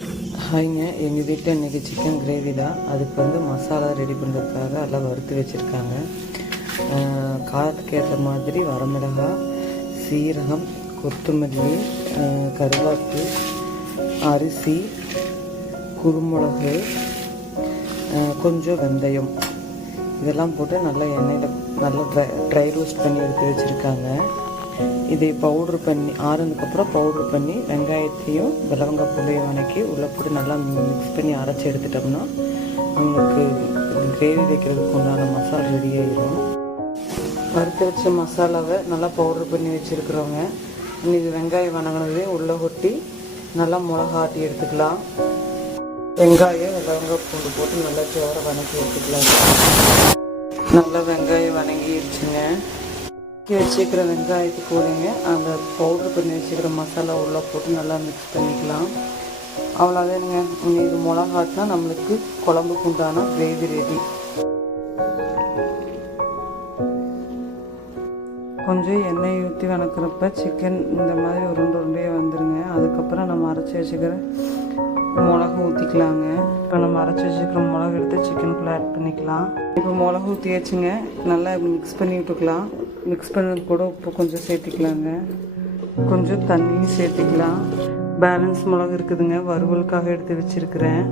ஹாய்ங்க, எங்கள் வீட்டில் இன்றைக்கி சிக்கன் கிரேவி தான். அதுக்கு மசாலா ரெடி பண்ணுறதுக்காக எல்லாம் வறுத்து வச்சுருக்காங்க. காரத்துக்கு ஏற்ற மாதிரி வரமிளகாய், சீரகம், கொத்தமல்லி, கருவேப்பிலை, அரிசி, குருமிளகு, கொஞ்சம் வெந்தயம் இதெல்லாம் போட்டு நல்லா எண்ணெயில் நல்லா ட்ரை ரோஸ்ட் பண்ணி எடுத்து வச்சுருக்காங்க. இதை பவுட்ரு பண்ணி ஆறுனதுக்கப்புறம் பவுட்ரு பண்ணி வெங்காயத்தையும் வெள்ளவங்காய் பூண்டையும் வதக்கி உள்ளே போட்டு நல்லா மிக்ஸ் பண்ணி அரைச்சி எடுத்துட்டோம்னா நம்மளுக்கு கிரேவி வைக்கிறதுக்கு உண்டான மசாலா ரெடி ஆகிடும். வறுத்து வச்ச மசாலாவை நல்லா பவுட்ரு பண்ணி வச்சுருக்குறவங்க இது வெங்காயம் வதங்கினதே உள்ளே கொட்டி நல்லா மிளகா ஆட்டி எடுத்துக்கலாம். வெங்காயம் வெள்ளவங்காய் பூண்டு போட்டு நல்லா சோற வதக்கி எடுத்துக்கலாம். நல்லா வெங்காயம் வதங்கிடுச்சுங்க. வச்சுக்கிற வெங்காயத்துக்கு கூடங்க அந்த பவுட்ரு பண்ணி வச்சுக்கிற மசாலா உள்ளே போட்டு நல்லா மிக்ஸ் பண்ணிக்கலாம். அவ்வளோதானுங்க. இது மிளகாட்டினா நம்மளுக்கு குழம்புக்கு உண்டான கிரேவி ரெடி. கொஞ்சம் எண்ணெய் ஊற்றி வதக்கிறப்ப சிக்கன் இந்த மாதிரி உருண்டையாக வந்துடுங்க. அதுக்கப்புறம் நம்ம அரைச்சி வச்சுக்கிற மிளகு ஊற்றிக்கலாங்க. இப்போ நம்ம அரைச்சி வச்சுக்கிற மிளகு எடுத்து சிக்கனுக்குள்ளே ஆட் பண்ணிக்கலாம். இப்போ மிளகு ஊற்றி வச்சுங்க நல்லா மிக்ஸ் பண்ணி விட்டுக்கலாம். மிக்ஸ் பண்ணது கூட உப்பு கொஞ்சம் சேர்த்திக்கலாங்க. கொஞ்சம் தண்ணியும் சேர்த்திக்கலாம். பேலன்ஸ் மிளகு இருக்குதுங்க, வறுவலுக்காக எடுத்து வச்சுருக்கிறேன்.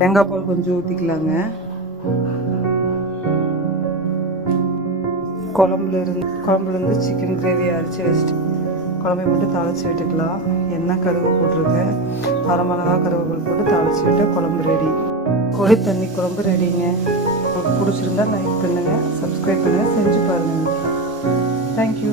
தேங்காய் பால் கொஞ்சம் ஊற்றிக்கலாங்க. குழம்புலேருந்து சிக்கன் கிரேவியை அரைச்சி வச்சுட்டு குழம்பை மட்டும் தாளித்து விட்டுக்கலாம். எண்ணெய் கடுகு போட்டிருக்கேன். வரமிளகா கருவேப்பிலை போட்டு தாளித்து விட்டு குழம்பு ரெடி. கோழி தண்ணி குழம்பு ரெடிங்க. உங்களுக்கு பிடிச்சிருந்தா லைக் பண்ணுங்கள், சப்ஸ்கிரைப் பண்ணுங்கள், செஞ்சு பாருங்கள். தேங்க்யூ.